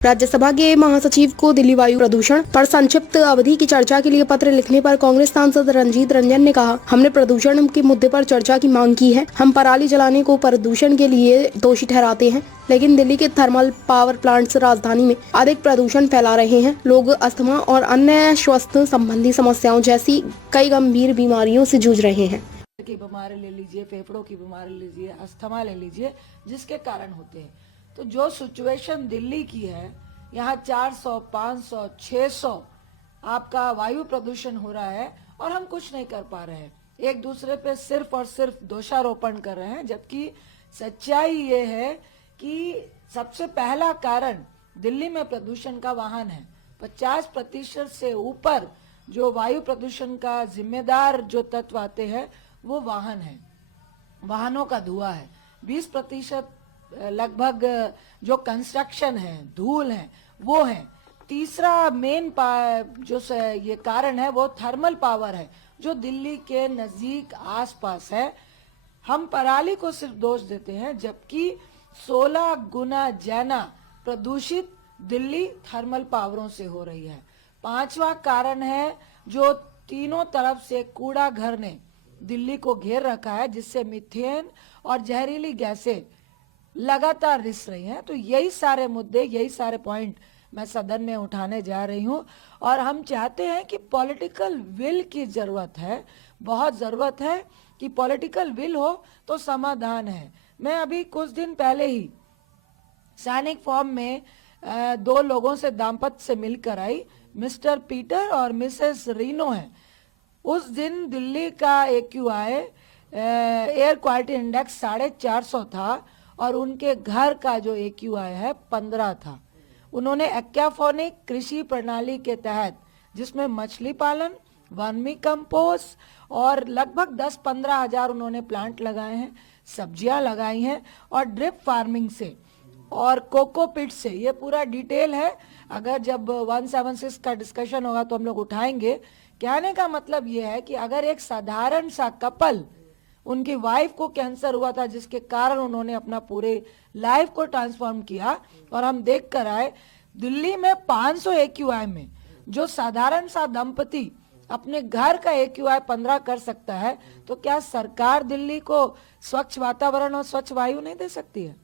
राज्यसभा के महासचिव को दिल्ली वायु प्रदूषण पर संक्षिप्त अवधि की चर्चा के लिए पत्र लिखने पर कांग्रेस सांसद रंजीत रंजन ने कहा, हमने प्रदूषण के मुद्दे पर चर्चा की मांग की है। हम पराली जलाने को प्रदूषण के लिए दोषी ठहराते हैं, लेकिन दिल्ली के थर्मल पावर प्लांट्स राजधानी में अधिक प्रदूषण फैला रहे हैं। लोग अस्थमा और अन्य स्वास्थ्य संबंधी समस्याओं जैसी कई गंभीर बीमारियों से जूझ रहे हैं। की बीमारी ले लीजिए, फेफड़ों की बीमारी लीजिए, अस्थमा ले लीजिए, जिसके कारण होते हैं। तो जो सिचुएशन दिल्ली की है, यहाँ 400, 500, 600 आपका वायु प्रदूषण हो रहा है और हम कुछ नहीं कर पा रहे हैं। एक दूसरे पे सिर्फ और सिर्फ दोषारोपण कर रहे हैं, जबकि सच्चाई ये है कि सबसे पहला कारण दिल्ली में प्रदूषण का वाहन है। 50% से ऊपर जो वायु प्रदूषण का जिम्मेदार जो तत्व आते हैं वो वाहन है, वाहनों का धुआं है। 20% लगभग जो कंस्ट्रक्शन है, धूल है, वो है। तीसरा मेन जो ये कारण है वो थर्मल पावर है, जो दिल्ली के नजदीक आसपास है। हम पराली को सिर्फ दोष देते हैं, जबकि 16 गुना ज्यादा प्रदूषित दिल्ली थर्मल पावरों से हो रही है। पांचवा कारण है जो तीनों तरफ से कूड़ा घर ने दिल्ली को घेर रखा है, जिससे मीथेन और जहरीली गैसें लगातार रिस रही हैं। तो यही सारे मुद्दे, यही सारे पॉइंट मैं सदन में उठाने जा रही हूं और हम चाहते हैं कि पॉलिटिकल विल की जरूरत है, बहुत जरूरत है कि पॉलिटिकल विल हो तो समाधान है। मैं अभी कुछ दिन पहले ही सैनिक फॉर्म में 2 लोगों से दाम्पत्य से मिलकर आई, मिस्टर पीटर और मिसेस रीनो है। उस दिन दिल्ली का AQI एयर क्वालिटी इंडेक्स 450 था और उनके घर का जो AQI है 15 था। उन्होंने एक्वाफोनिक कृषि प्रणाली के तहत, जिसमें मछली पालन, वर्मी कंपोस्ट और लगभग 10-15 हजार उन्होंने प्लांट लगाए हैं, सब्जियां लगाई हैं और ड्रिप फार्मिंग से और कोकोपीट से, ये पूरा डिटेल है। अगर जब 176 का डिस्कशन होगा तो हम लोग उठाएंगे। कहने का मतलब ये है कि अगर एक साधारण सा कपल, उनकी वाइफ को कैंसर हुआ था, जिसके कारण उन्होंने अपना पूरे लाइफ को ट्रांसफॉर्म किया, और हम देख कर आए दिल्ली में 500 AQI में जो साधारण सा दंपति अपने घर का AQI 15 कर सकता है, तो क्या सरकार दिल्ली को स्वच्छ वातावरण और स्वच्छ वायु नहीं दे सकती है?